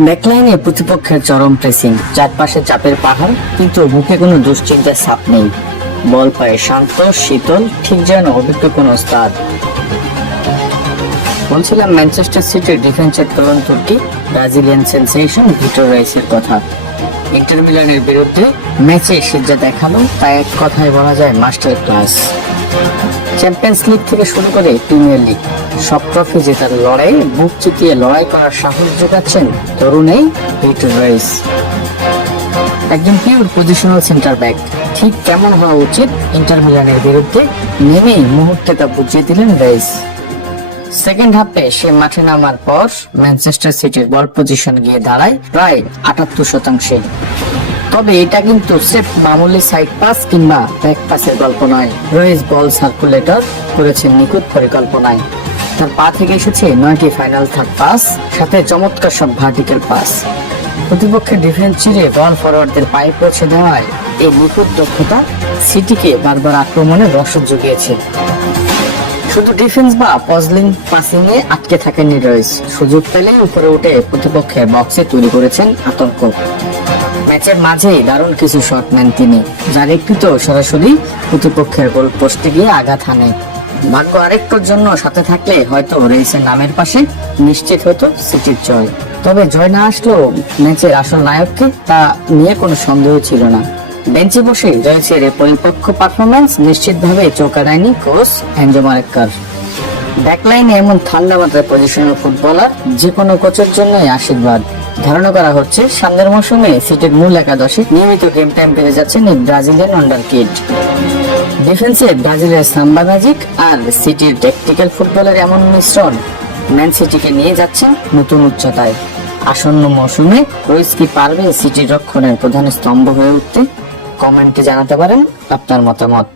ব্যাকলাইনে প্রতিপক্ষের চরম প্রেসিং, চারপাশে চাপের পাহাড়, কিন্তু মুখে কোনো দুশ্চিন্তার ছাপ নেই। বল পায়ে শান্ত শীতল, ঠিক যেন অভিজ্ঞ কোন ওস্তাদ। বলছিলাম ম্যানচেস্টার সিটির ডিফেন্সের তরুণ তুর্কি ব্রাজিলিয়ান সেন্সেশন ভিক্টর রাইসের কথা। ইন্টার মিলানের বিরুদ্ধে ম্যাচে সে যা দেখালো তা এক কথায় বলা যায় মাস্টার ক্লাস। চ্যাম্পিয়ন্স লিগ থেকে শুরু করে প্রিমিয়ার লিগ সব ট্রফি জেতার লড়াই বুক চিতিয়ে লড়াই করার সাহস যোগাচ্ছেন তরুণ এই ভিক্টর রাইস। একজন পিওর পজিশনাল সেন্টার ব্যাক, ঠিক কেমন হওয়া উচিত ইন্টার মিলানের বিরুদ্ধে নেমেই মুহূর্তে তা বুঝিয়ে দিলেন রাইস। সেকেন্ড হাফে সে মাঠে নামার পর ম্যানচেস্টার সিটির বল পজিশন গিয়ে দাঁড়ায় প্রায় 78%। তবে এটা কিন্তু স্রেফ মামুলি সাইড পাস কিংবা ব্যাক পাসের গল্প নয়। রাইস বল সার্কুলেটর করেছেন নিখুঁত পরিকল্পনায়। তার পা থেকে এসেছে 9টি ফাইনাল থার্ড পাস, সাথে চমৎকার সব ভার্টিক্যাল পাস। প্রতিপক্ষের ডিফেন্স চিরে বল ফরওয়ার্ডদের পায়ে পৌঁছে দেওয়ায় এই নিখুঁত দক্ষতা সিটিকে বারবার আক্রমণের রসদ জুগিয়েছে। শুধু ডিফেন্স বা পজলিং পাসিং এ আটকে থাকেননি রাইস, সুযোগ পেলে উপরে উঠে প্রতিপক্ষের বক্সে তৈরি করেছেন আতঙ্ক। ম্যাচের মাঝেই দারুণ কিছু শট নেন তিনি, যার একটি তো সরাসরি প্রতিপক্ষের গোল পোস্টে গিয়ে আঘাত হানে। ভাগ্য আরেকটুর জন্য সাথে থাকলে হয়তো রাইসের নামের পাশে নিশ্চিত হতো সিটির জয়। তবে জয় না আসলেও ম্যাচের আসল নায়ককে তা নিয়ে কোনো সন্দেহ ছিল না। বেঞ্চে বসে রাইসের এই পরিপক্ক পারফরম্যান্স নিশ্চিতভাবে চোখ এড়ায়নি কোচ এনজো মারেক্কার। ব্যাকলাইনে এমন ঠান্ডা মাত্রায় পজিশনাল ফুটবলার যে কোনো কোচের জন্যই আশীর্বাদ। ধারণা করা হচ্ছে সামনের মৌসুমে সিটির মূল একাদশে নিয়মিত গেম টাইম পেয়ে যাচ্ছেন এই ব্রাজিলিয়ান ওয়ান্ডার কিড। ডিফেন্সে ব্রাজিলের সাম্বা ম্যাজিক আর সিটির ট্যাকটিক্যাল ফুটবলের এমন মিশ্রণ ম্যান সিটিকে নিয়ে যাচ্ছেন নতুন উচ্চতায়। আসন্ন মৌসুমে রাইস কি পারবে সিটির রক্ষণের প্রধান স্তম্ভ হয়ে উঠতে? কমেন্টে জানাতে পারেন আপনার মতামত।